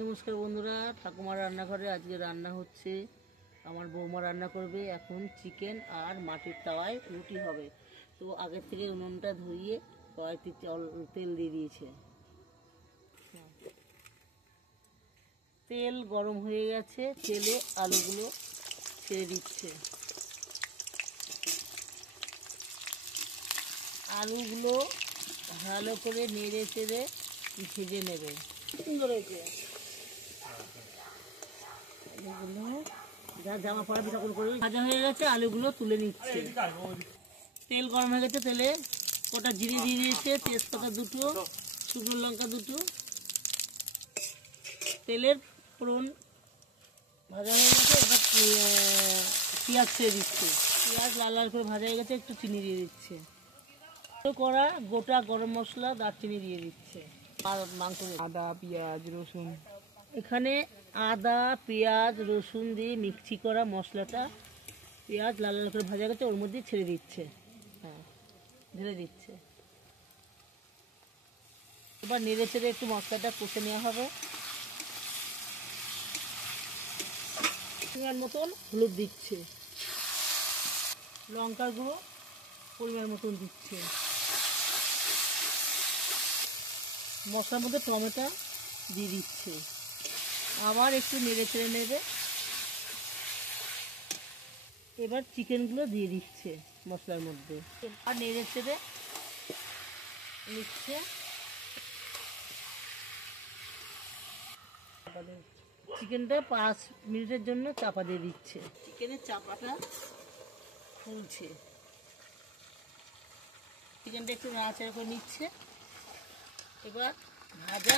নমস্কার বন্ধুরা, ঠাকুমার রান্নাঘরে আজকে রান্না হচ্ছে। আমার বৌমা রান্না করবে এখন চিকেন আর মাটির তাওয়ায় রুটি হবে। তো আগের থেকে উনুনটা ধরিয়ে কড়াইতে তেল দিয়ে দিয়েছে। তেল গরম হয়ে গেছে, তেলে আলুগুলো ছেড়ে দিচ্ছে। আলুগুলো ভালো করে নেড়ে চেড়ে ভেজে নেবে। সুন্দর হয়েছে। আলুগুলো যা জামা পড়া পিঠা করে ভাজা হয়ে গেছে, আলুগুলো তুলে নিচ্ছে। তেল গরম হয়ে গেছে, তেলে কটা জিরে দিয়ে দিয়েছে, তেজপাতা দুটো, শুকনো লঙ্কা দুটো। তেলের ফোড়ন ভাজা হয়ে গেছে, এবার পেঁয়াজ ছেড়ে দিচ্ছে। পেঁয়াজ লাল লাল করে ভাজা হয়ে গেছে, একটু চিনি দিয়ে দিচ্ছে। করা গোটা গরম মশলা, দারচিনি দিয়ে দিচ্ছে। আর মাংস, আদা পেঁয়াজ রসুন, এখানে আদা পেঁয়াজ রসুন দিয়ে মিক্সি করা মশলাটা পেঁয়াজ লাল লাল করে ভাজা গেছে, ওর মধ্যে ছেড়ে দিচ্ছে। হ্যাঁ, ঢেলে দিচ্ছে। এবার নেড়ে চেড়ে একটু মশলাটা কষে নেওয়া হবে। পরিমাণ মতন হলুদ দিচ্ছে, লঙ্কার গুঁড়ো পরিমাণ মতন দিচ্ছে। মশলার মধ্যে টমেটো দিয়ে দিচ্ছে। আবার একটু নেড়ে চেড়ে নেবে। এবার চিকেনগুলো দিয়ে দিচ্ছে মশলার মধ্যে, আর নেড়ে চেড়ে নিচ্ছে। চিকেনটা 5 মিনিটের জন্য চাপা দিয়ে দিচ্ছে। চিকেনের চাপাটা ফুলছে, চিকেনটা একটু নাড়াচাড়া করে নিচ্ছে। এবার ভাজা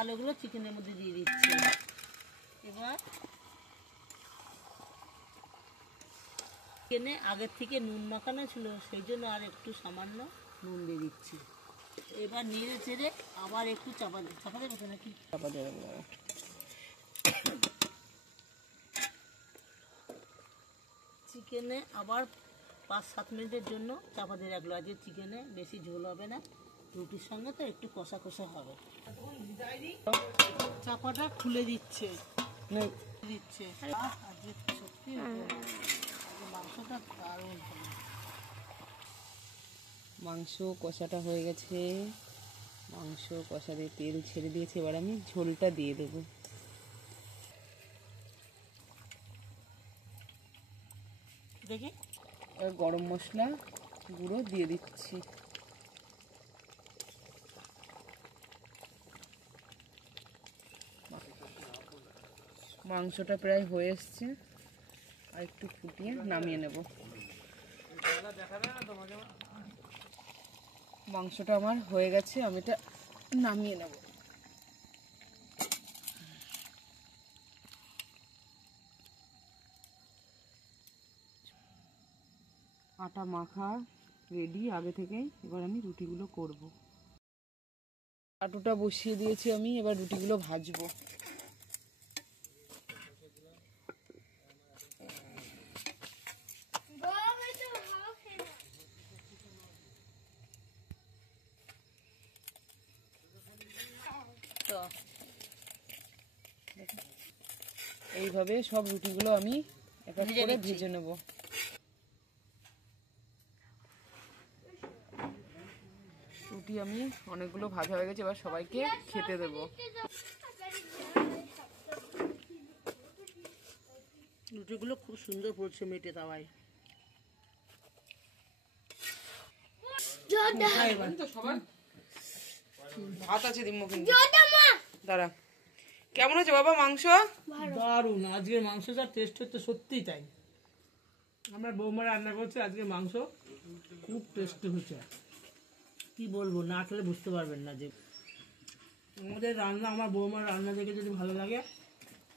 আলুগুলো চিকেনের মধ্যে দিয়ে দিচ্ছে। এবার চিকেনে আগের থেকে নুন মাখানো ছিল, সেই জন্য আর একটু সামান্য নুন দিয়ে দিচ্ছি। এবার নেড়ে চেড়ে আবার একটু চাপা দেবে নাকি? চাপা দেওয়া। চিকেনে আবার 5-7 মিনিটের জন্য চাপা দিয়ে রাখলো। আজকে চিকেনে বেশি ঝোল হবে না, রুটির সঙ্গে তো একটু কষা কষা হবে। চাপাটা খুলে দিচ্ছে। সত্যি মাংসটা দারুণ হবে। মাংস কষাটা হয়ে গেছে, মাংস কষা দিয়ে তেল ছেড়ে দিয়েছে। এবার আমি ঝোলটা দিয়ে দেবো। দেখি, এবার গরম মশলা গুঁড়ো দিয়ে দিচ্ছি। মাংসটা প্রায় হয়ে এসছে, আর একটু ফুটিয়ে নামিয়ে নেব। মাংসটা আমার হয়ে গেছে, আমি এটা নামিয়ে নেব। আটা মাখা রেডি আগে থেকে। এবার আমি রুটিগুলো করব। আটুটা বসিয়ে দিয়েছি আমি, এবার রুটিগুলো ভাজবো। এইভাবে সব রুটিগুলো আমি এক এক করে ভেজে নেব। রুটি আমি অনেকগুলো ভাজা হয়ে গেছে, এবার সবাইকে খেতে দেব। রুটিগুলো খুব সুন্দর পড়ছে মেটে তাওয়ায়। ভাত আছে দিম্মু, কিন্তু দাঁড়া। কেমন হয়েছে বাবা মাংস? দারুণ। আজকে মাংস যা টেস্ট হচ্ছে সত্যি তাই। আমার বৌমা রান্না করছে আজকে মাংস, খুব টেস্টি হচ্ছে। কি বলবো, না খেলে বুঝতে পারবেন না যে আমাদের রান্না, আমার বৌমার রান্না দেখে যদি ভালো লাগে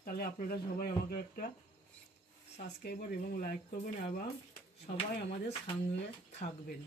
তাহলে আপনারা সবাই আমাকে একটা সাবস্ক্রাইবার এবং লাইক করবেন, এবং সবাই আমাদের সঙ্গে থাকবেন।